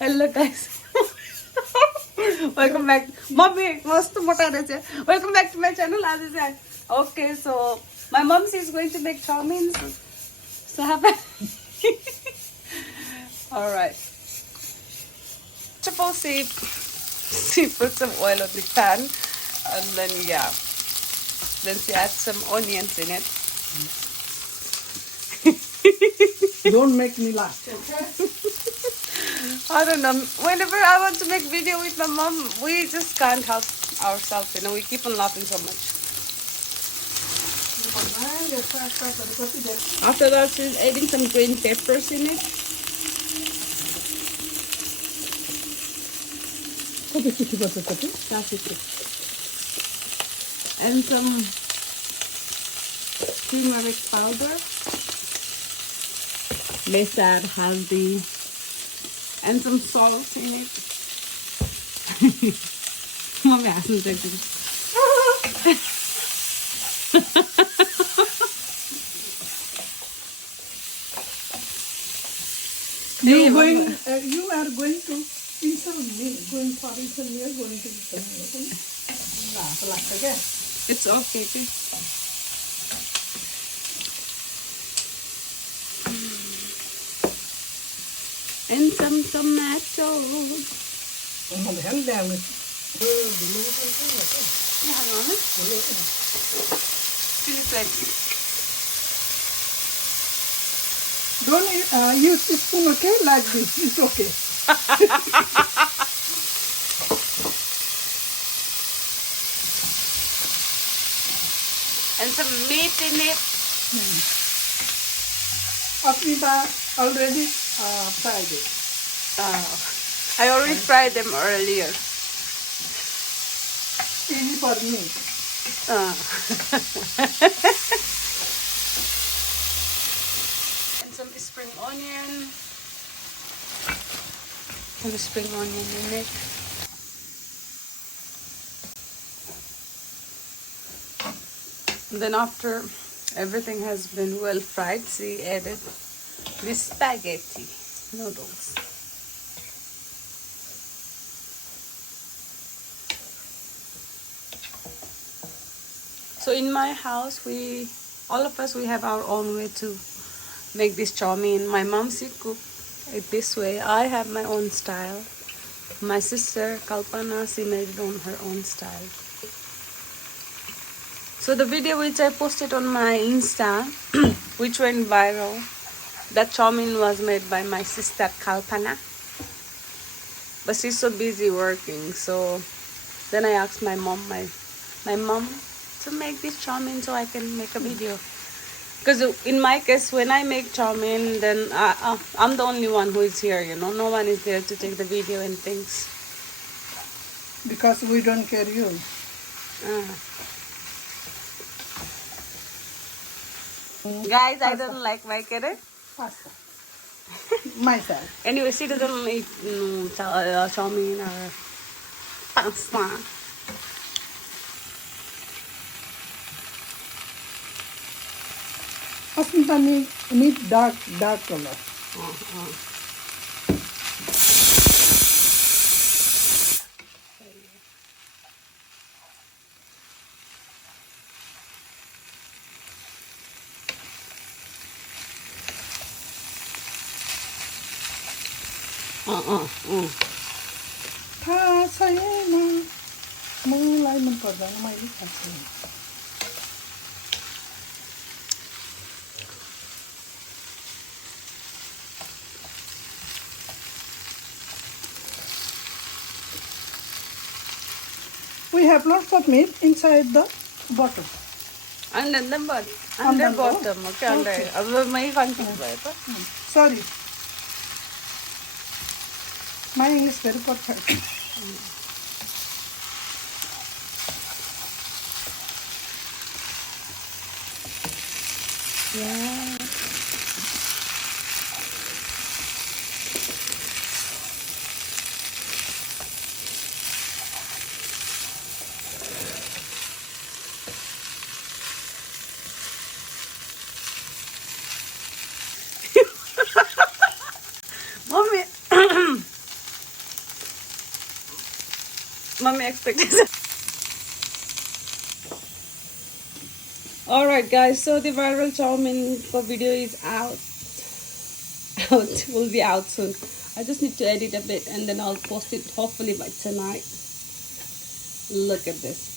Hello guys. Welcome back. Mommy, mast mota rahe chhe. Welcome back to my channel. As I said. Okay, so my mom is going to make chowmein. So have a all right. Suppose she put some oil on the pan, and then then she adds some onions in it. Don't make me laugh, okay? I don't know. Whenever I want to make video with my mom, we just can't help ourselves. We keep on laughing so much. After that, she's adding some green peppers in it. And some turmeric powder, besar, haldi, and some salt in it. Mommy hasn't taken it. You are going to insult me. Going for insult me, you are going to insult me. Okay? Laugh again. It's okay, okay? And some tomatoes. Không hell down it. Yeah, hang on. Chili flakes. Don't use this spoon, okay? Like this. It's okay. And some meat in it. Apriba already fried it. I already fried them earlier. Easy for me. And some spring onion. Some spring onion in it. And then after everything has been well fried, she added this spaghetti noodles. So in my house, all of us, we have our own way to make this chowmein. My mom, she cook it this way. I have my own style. My sister Kalpana, she made it on her own style. So the video which I posted on my Insta, which went viral, that chowmein was made by my sister Kalpana. But she's so busy working, so then I asked my mom, to make this chowmein so I can make a video. Because in my case, when I make chowmein, then I'm the only one who is here, No one is there to take the video and things. Because we don't care you. Guys, I don't like my carrot. Pasta. Myself. Anyway, she doesn't eat chowmein or pasta. Asmita need dark color. Tha छैन मलाई मन पर्दैन मैले थाहा छैन. We have lots of meat inside the bottom. Under the bottom. Under bottom. Okay, under. अब मैं confused भयो त. Sorry. My English very perfect. Yeah. Mommy, Mommy expectation. Alright guys, so the viral chowmein video is out. Will be out soon. I just need to edit a bit and then I'll post it hopefully by tonight. Look at this.